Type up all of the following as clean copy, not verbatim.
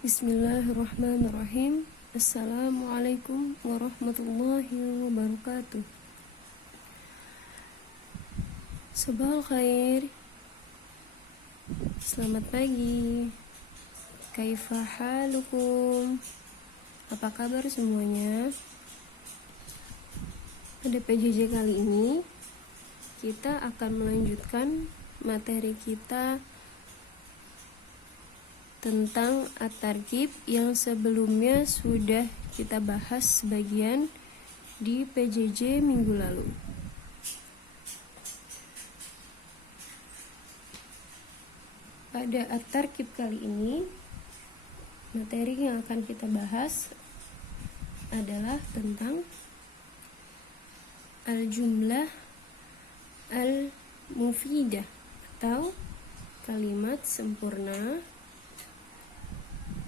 Bismillahirrahmanirrahim. Assalamualaikum warahmatullahi wabarakatuh. Sabahul khair. Selamat pagi. Kaifa halukum? Apa kabar semuanya? Pada PJJ kali ini kita akan melanjutkan materi kita tentang at-targhib yang sebelumnya sudah kita bahas sebagian di PJJ minggu lalu. Pada at-targhib kali ini, materi yang akan kita bahas adalah tentang al-jumlah al-mufidah atau kalimat sempurna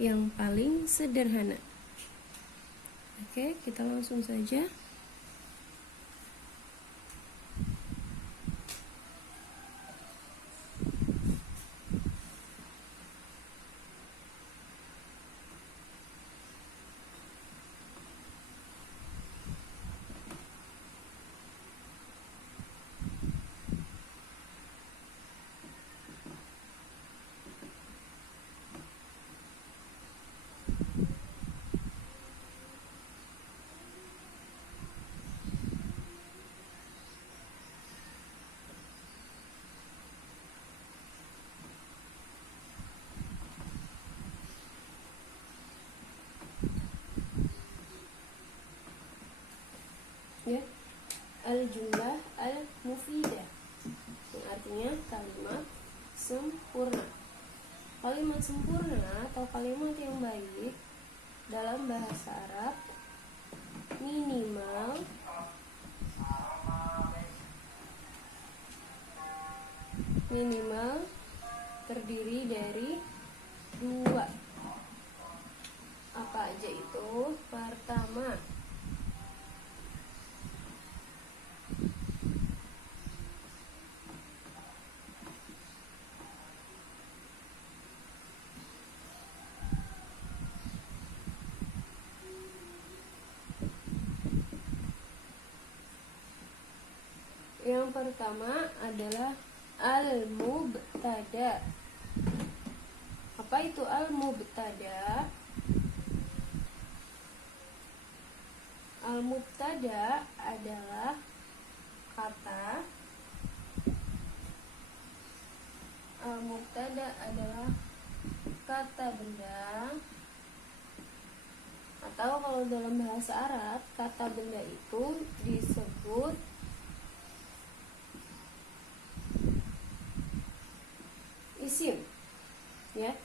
yang paling sederhana. Oke, kita langsung saja. Ya, al-jumlah al-mufidah yang artinya kalimat sempurna. Kalimat sempurna atau kalimat yang baik dalam bahasa Arab minimal terdiri dari dua. Apa aja itu? Pertama, yang pertama adalah al-mubtada. Apa itu al-mubtada? Al-mubtada adalah kata benda, atau kalau dalam bahasa Arab kata benda itu disebut isim. Ya,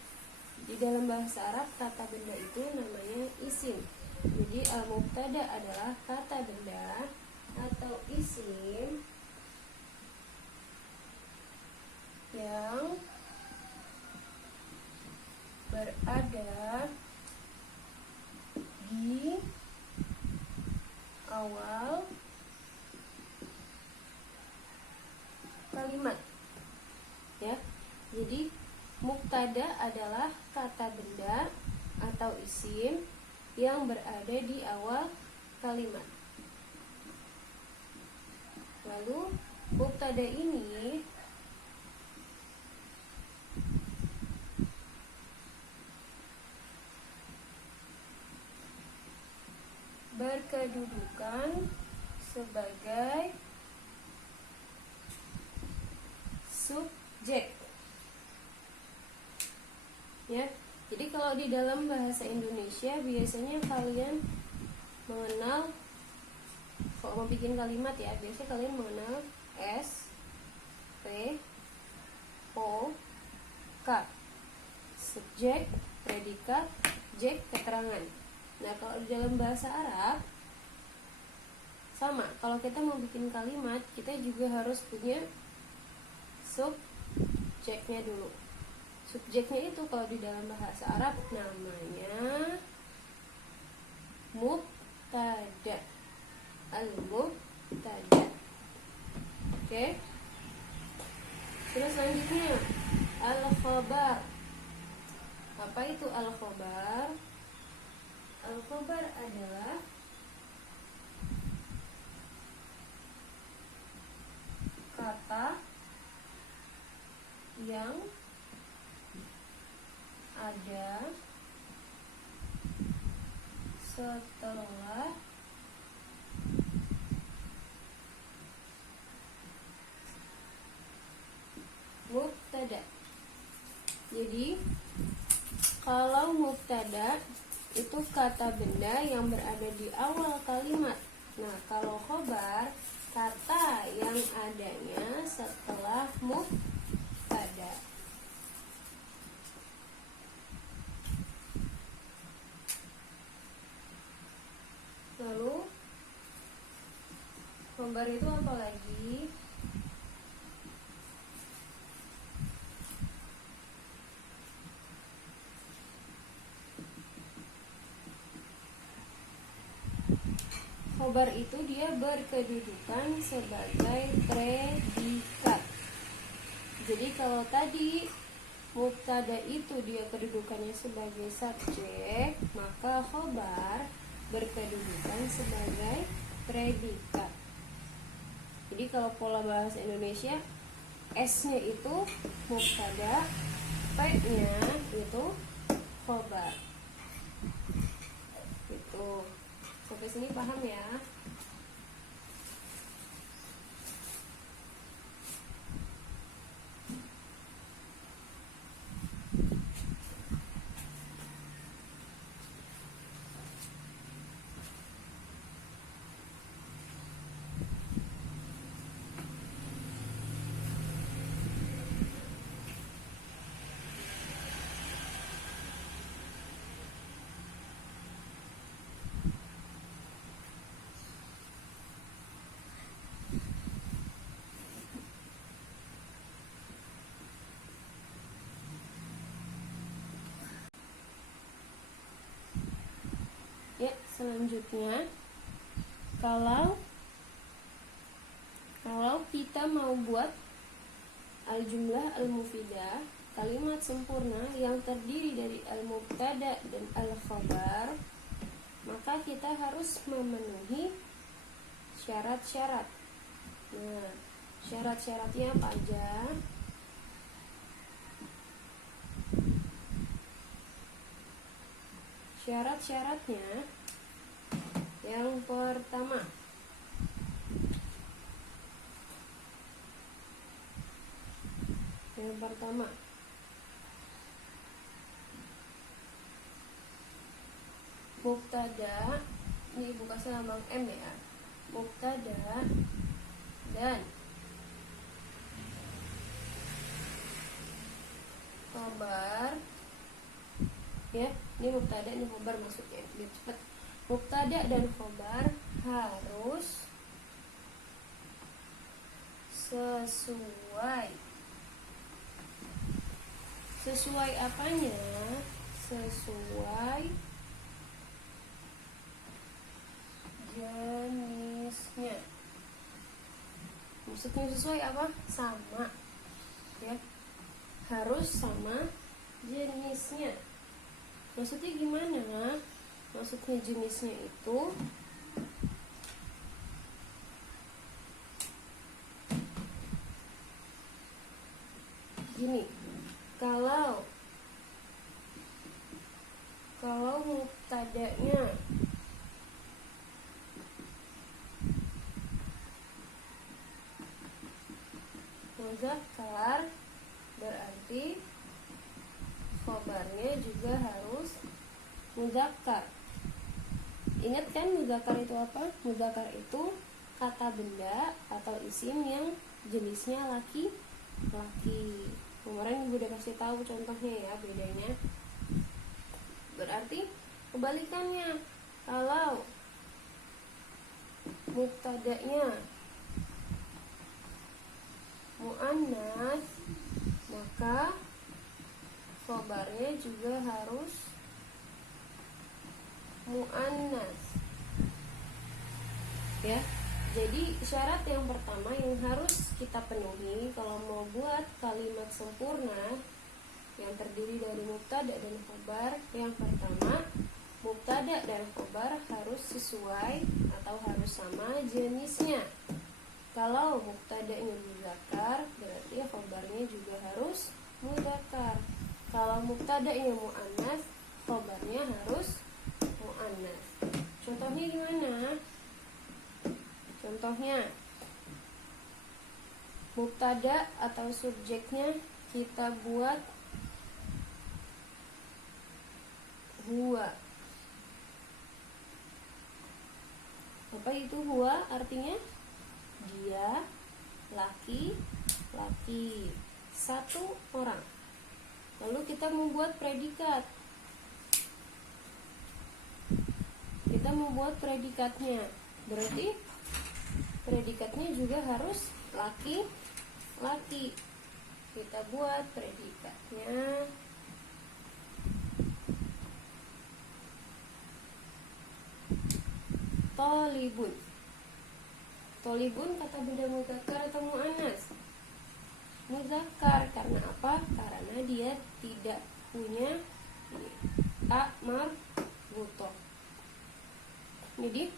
di dalam bahasa Arab kata benda itu namanya isim. Jadi al-mubtada adalah kata benda atau isim yang berada di awal kalimat. Ya, jadi mubtada adalah kata benda atau isim yang berada di awal kalimat. Lalu mubtada ini berkedudukan sebagai subjek. Ya, jadi kalau di dalam bahasa Indonesia biasanya kalian mengenal, kalau mau bikin kalimat ya, biasanya kalian mengenal S, P, O, K. Subjek, predikat, objek, keterangan. Nah, kalau di dalam bahasa Arab sama, kalau kita mau bikin kalimat, kita juga harus punya subjeknya dulu. Subjeknya itu kalau di dalam bahasa Arab namanya mubtada. Al-mubtada. Oke. Terus selanjutnya al-khabar. Apa itu al-khobar? Al-khobar adalah kata yang ada setelah mubtada. Jadi kalau mubtada itu kata benda yang berada di awal kalimat. Nah, kalau khobar kata yang adanya setelah mubtada. Lalu khobar itu apa lagi? Khobar itu dia berkedudukan sebagai predikat. Jadi kalau tadi mubtada itu dia kedudukannya sebagai subjek, maka khobar berkedudukan sebagai predikat. Jadi kalau pola bahasa Indonesia, S-nya itu mubtada, P-nya itu khobar. Itu. Sampai sini paham ya? Ya, selanjutnya kalau kita mau buat al-jumlah al-mufidah, kalimat sempurna yang terdiri dari al-mubtada dan al-khabar, maka kita harus memenuhi syarat-syarat. Nah, syarat-syaratnya apa aja? Syarat-syaratnya yang pertama, mubtada, ini buka lambang M ya, mubtada dan khabar. Ya, ini mubtada, ini khabar maksudnya, biar cepat. Mubtada dan khabar harus sesuai apanya? Sesuai jenisnya. Maksudnya sesuai apa? Sama, ya, harus sama jenisnya. Maksudnya gimana? Maksudnya jenisnya itu gini. Kalau mubtadanya muzakkar, berarti khabarnya juga harus muzakkar. Ingat kan muzakkar itu apa? Muzakkar itu kata benda atau isim yang jenisnya laki-laki. Kemarin Ibu udah kasih tahu contohnya ya, bedanya. Berarti kebalikannya, kalau mubtada'nya muannas, maka khabarnya juga harus muannas. Ya. Jadi syarat yang pertama yang harus kita penuhi kalau mau buat kalimat sempurna yang terdiri dari mubtada dan khobar. Yang pertama, mubtada dan khobar harus sesuai atau harus sama jenisnya. Kalau mubtadanya muzakkar, berarti khobarnya juga harus muzakkar. Kalau mubtadanya muannats, khobarnya harus muannats. Contohnya gimana? Contohnya, mubtada atau subjeknya kita buat huwa. Apa itu huwa? Artinya dia laki-laki, satu orang. Lalu kita membuat predikat. Kita membuat predikatnya. Berarti predikatnya juga harus laki-laki. Kita buat predikatnya tolibun. Tolibun kata benda muzakkar atau muannats? Muzakkar. Karena apa? Karena dia tidak punya a marbutoh. Jadi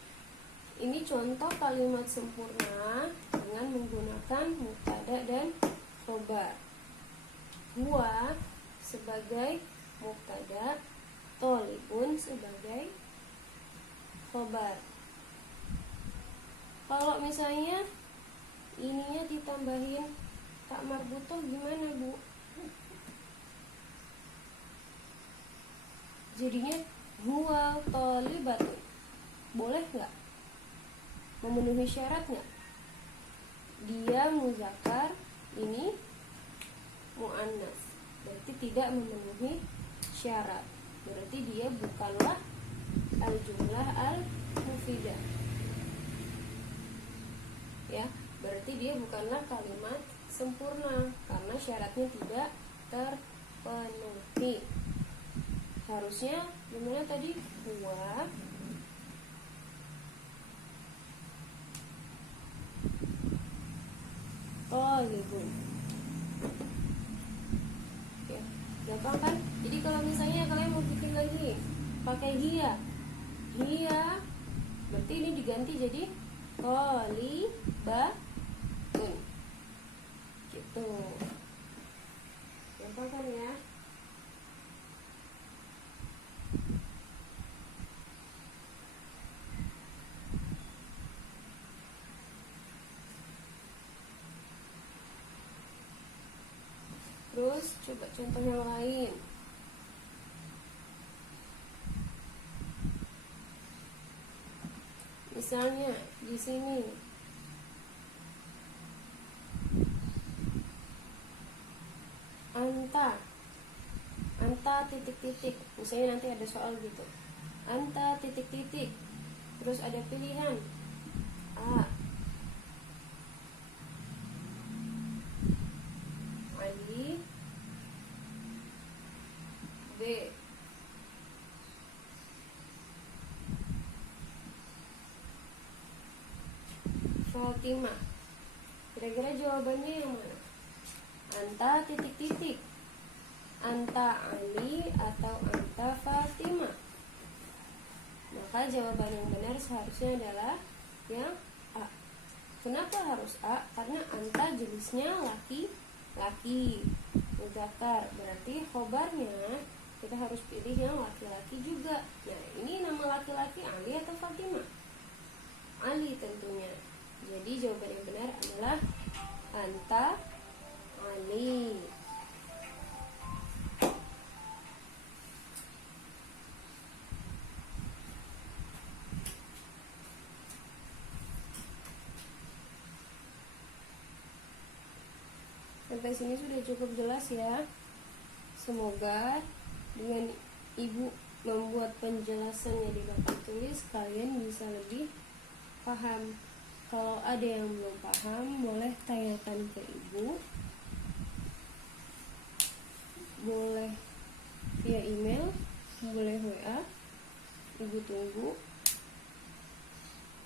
ini contoh kalimat sempurna dengan menggunakan mubtada dan khobar. Huwa sebagai mubtada, tolibun sebagai khobar. Kalau misalnya ininya ditambahin tak marbutoh gimana, Bu? Jadinya huwa tolibatun. Boleh nggak? Memenuhi syarat nggak? Dia muzakkar, ini muannats. Berarti tidak memenuhi syarat. Berarti dia bukanlah al-jumlah al-mufidah. Ya, berarti dia bukanlah kalimat sempurna karena syaratnya tidak terpenuhi. Harusnya gimana tadi? Huwa tolibun. Ya, gampang kan? Jadi kalau misalnya kalian mau bikin lagi pakai hiya, berarti ini diganti jadi tolibatun. Gitu. Gampang kan ya? Terus coba contoh yang lain. Misalnya di sini anta titik-titik. Misalnya nanti ada soal gitu. Anta titik-titik. Terus ada pilihan A, Ali, B, Fatimah. Kira-kira jawabannya yang mana? Anta titik-titik, anta Ali atau anta Fatimah? Maka jawaban yang benar seharusnya adalah yang A. Kenapa harus A? Karena anta jenisnya laki-laki, muzakkar. Berarti khobarnya kita harus pilih yang laki-laki juga. Nah, ini nama laki-laki Ali atau Fatimah? Ali tentunya. Jadi jawaban yang benar adalah anta Ali. Sampai sini sudah cukup jelas ya. Semoga dengan Ibu membuat penjelasannya di papan tulis, kalian bisa lebih paham. Kalau ada yang belum paham, boleh tanyakan ke Ibu. Boleh via email, boleh WA. Ibu tunggu.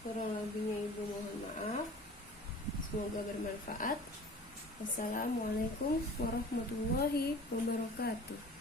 Kurang lebihnya Ibu mohon maaf. Semoga bermanfaat. Wassalamualaikum warahmatullahi wabarakatuh.